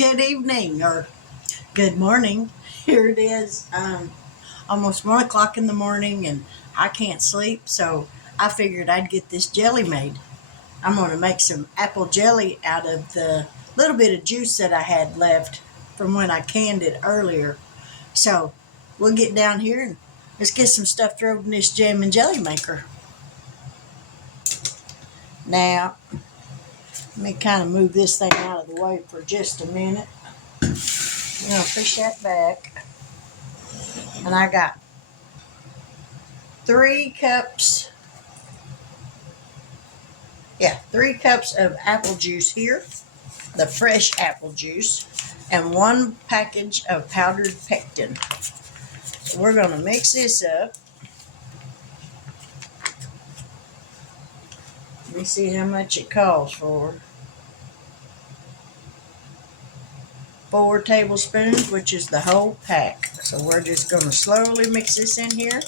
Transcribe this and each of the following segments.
Good evening or good morning. Here it is, almost 1 o'clock in the morning, and I can't sleep, so I figured I'd get this jelly made. I'm going to make some apple jelly out of the little bit of juice that I had left from when I canned it earlier. So we'll get down here and let's get some stuff thrown in this jam and jelly maker. Now, let me kind of move this thing out of the way for just a minute. I'm going to push that back. And I got 3 cups. 3 cups of apple juice here, the fresh apple juice, and 1 package of powdered pectin. So we're going to mix this up. Let me see how much it calls for. 4 tablespoons, which is the whole pack. So we're just going to slowly mix this in here.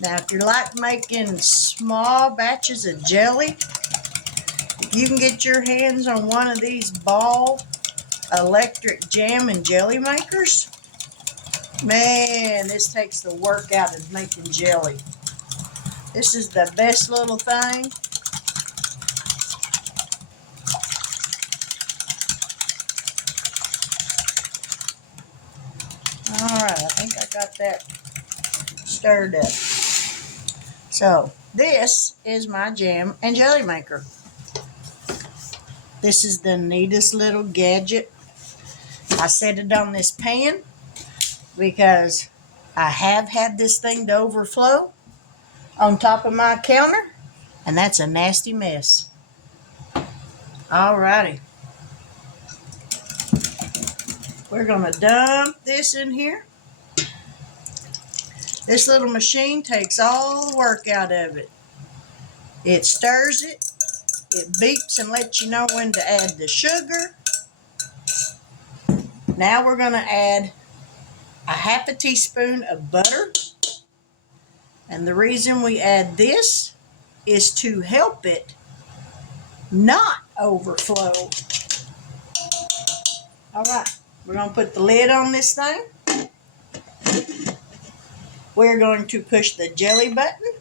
Now, if you like making small batches of jelly, you can get your hands on one of these Ball electric jam and jelly makers. Man, this takes the work out of making jelly. This is the best little thing. Alright, I think I got that stirred up. So, this is my jam and jelly maker. This is the neatest little gadget. I set it on this pan because I have had this thing to overflow on top of my counter, and that's a nasty mess. Alrighty. We're going to dump this in here. This little machine takes all the work out of it. It stirs it, it beeps and lets you know when to add the sugar. Now we're going to add a half a teaspoon of butter. And the reason we add this is to help it not overflow. Alright, we're going to put the lid on this thing. We're going to push the jelly button.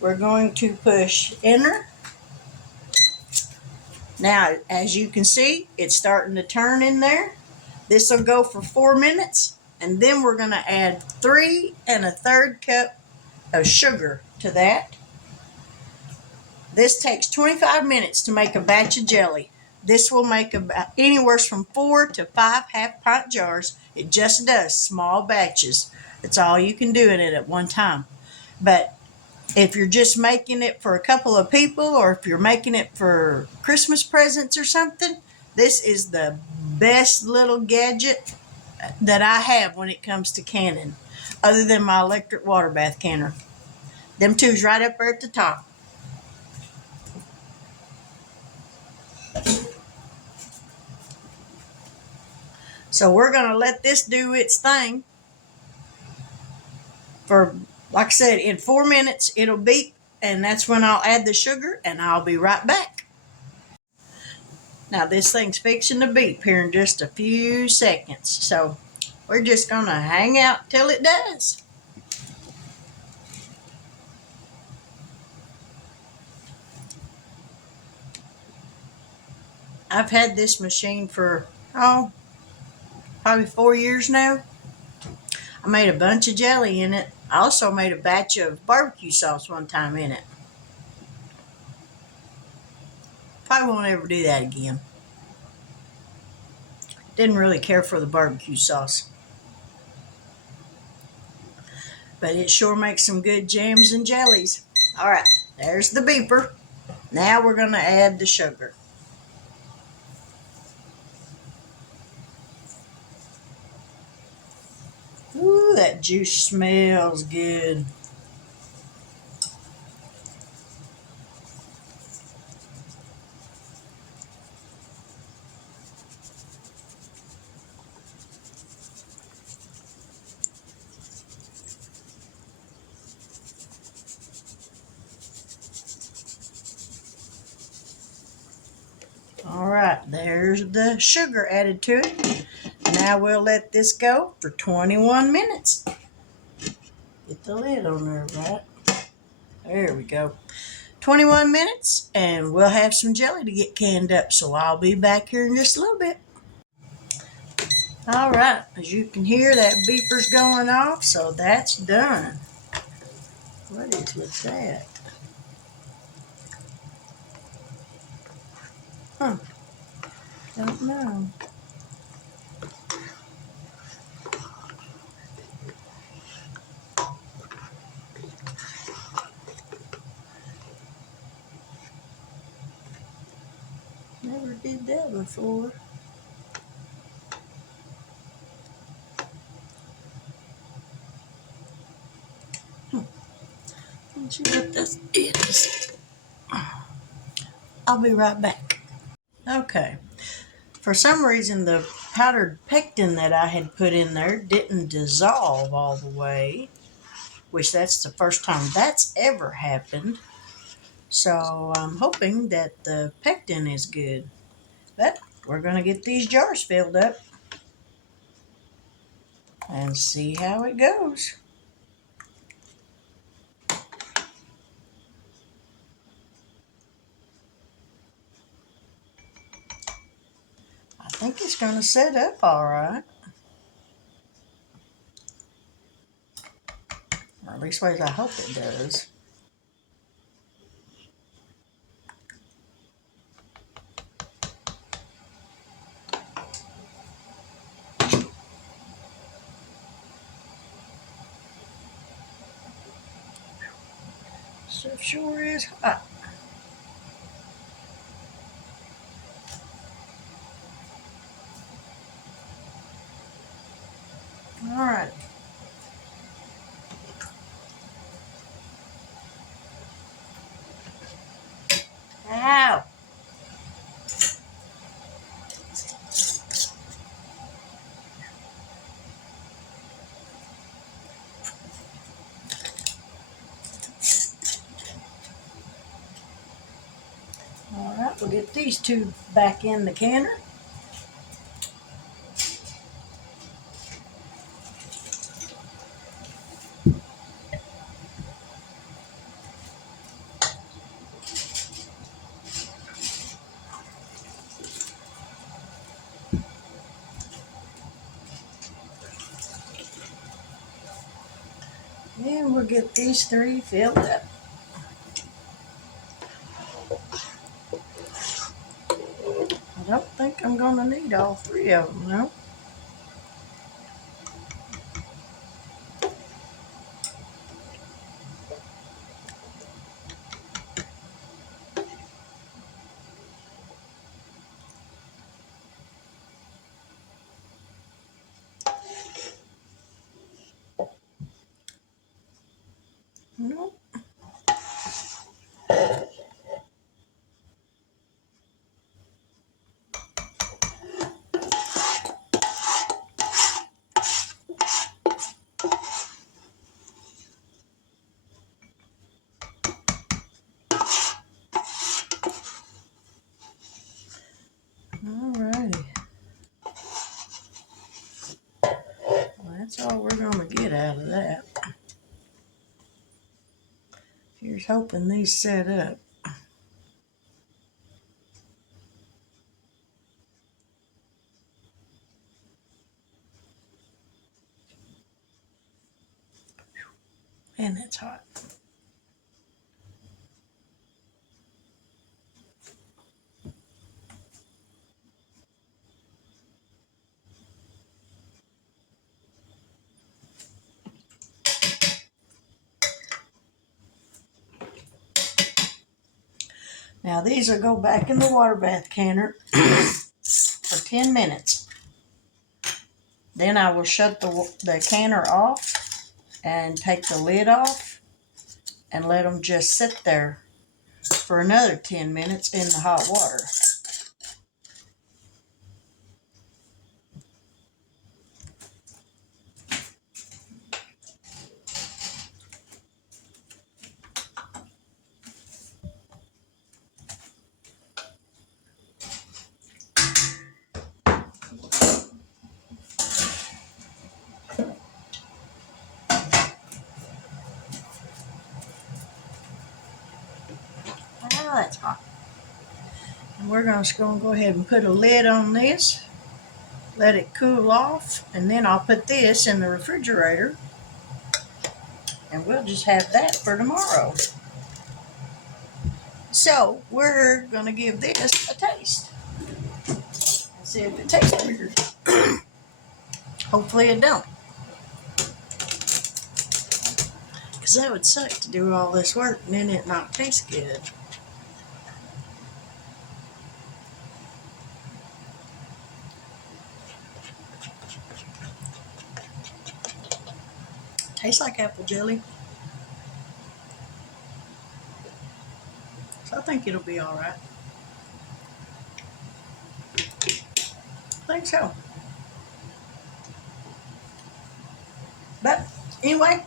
We're going to push enter. Now, as you can see, it's starting to turn in there. This will go for 4 minutes, and then we're going to add 3 1/3 cup of sugar to that. This takes 25 minutes to make a batch of jelly. This will make about anywhere from 4 to 5 half-pint jars. It just does small batches. That's all you can do in it at one time. But if you're just making it for a couple of people, or if you're making it for Christmas presents or something, this is the best little gadget that I have when it comes to canning, other than my electric water bath canner. Them two's right up there at the top. So we're going to let this do its thing for, like I said, in 4 minutes it'll beep, and that's when I'll add the sugar, and I'll be right back. Now this thing's fixing to beep here in just a few seconds, so we're just going to hang out till it does. I've had this machine for, probably 4 years now. I made a bunch of jelly in it. I also made a batch of barbecue sauce one time in it. Probably won't ever do that again. Didn't really care for the barbecue sauce. But it sure makes some good jams and jellies. Alright, there's the beeper. Now we're going to add the sugar. Ooh, that juice smells good. right, there's the sugar added to it. Now we'll let this go for 21 minutes. Get the lid on there, right? There we go. 21 minutes, and we'll have some jelly to get canned up, so I'll be back here in just a little bit. All right, as you can hear, that beeper's going off, so that's done. What is with that? Huh, don't know. Never did that before. Let's see what this is. I'll be right back. Okay. For some reason, the powdered pectin that I had put in there didn't dissolve all the way, which that's the first time that's ever happened. So I'm hoping that the pectin is good. But we're going to get these jars filled up and see how it goes. I think it's going to set up all right. Or at least I hope it does. So sure is hot. All right. Ow. All right, we'll get these two back in the canner. And we'll get these three filled up. I don't think I'm going to need all three of them, no. Nope. Alrighty. Well, that's all we're going to get out of that. Here's hoping these set up. Man, that's hot. Now these will go back in the water bath canner for 10 minutes. Then I will shut the canner off and take the lid off and let them just sit there for another 10 minutes in the hot water. that's hot. And we're just going to go ahead and put a lid on this, let it cool off, and then I'll put this in the refrigerator, and we'll just have that for tomorrow. So we're going to give this a taste and see if it tastes weird. Hopefully it don't. Because that would suck to do all this work and then it not taste good. Tastes like apple jelly. So I think it'll be all right. I think so. But anyway,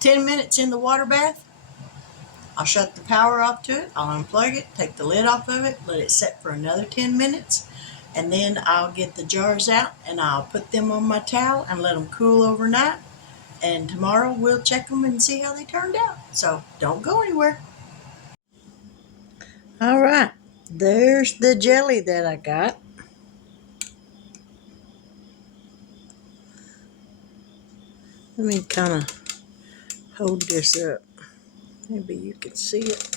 10 minutes in the water bath. I'll shut the power off to it. I'll unplug it, take the lid off of it, let it set for another 10 minutes. And then I'll get the jars out and I'll put them on my towel and let them cool overnight. And tomorrow we'll check them and see how they turned out. So don't go anywhere. All right, there's the jelly that I got. Let me kind of hold this up. Maybe you can see it.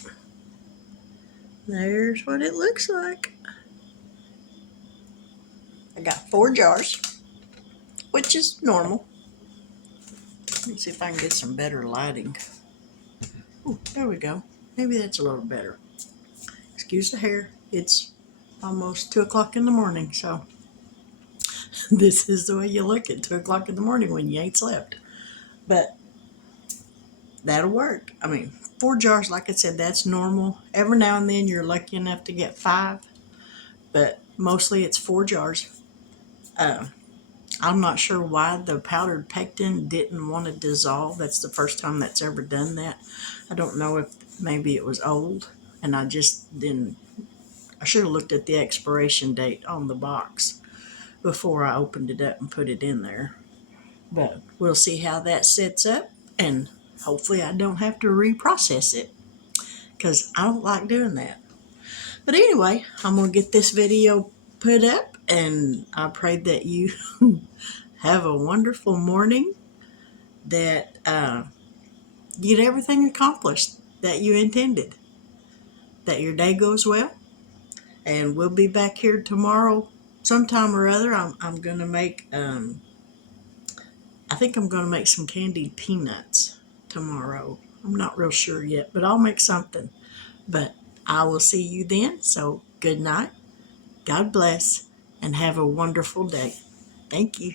There's what it looks like. I got 4 jars, which is normal. Let me see if I can get some better lighting. Ooh, there we go. Maybe that's a little better. Excuse the hair. It's almost 2 o'clock in the morning, so this is the way you look at 2 o'clock in the morning when you ain't slept. But that'll work. I mean, 4 jars, like I said, that's normal. Every now and then you're lucky enough to get 5, but mostly it's 4 jars. I'm not sure why the powdered pectin didn't want to dissolve. That's the first time that's ever done that. I don't know if maybe it was old and I just didn't. I should have looked at the expiration date on the box before I opened it up and put it in there. But we'll see how that sets up, and hopefully I don't have to reprocess it because I don't like doing that. But anyway, I'm going to get this video put up, and I pray that you have a wonderful morning, that you get everything accomplished that you intended, that your day goes well, and we'll be back here tomorrow sometime or other. I'm going to make, I think I'm going to make some candied peanuts tomorrow. I'm not real sure yet, but I'll make something. But I will see you then. So good night. God bless and have a wonderful day. Thank you.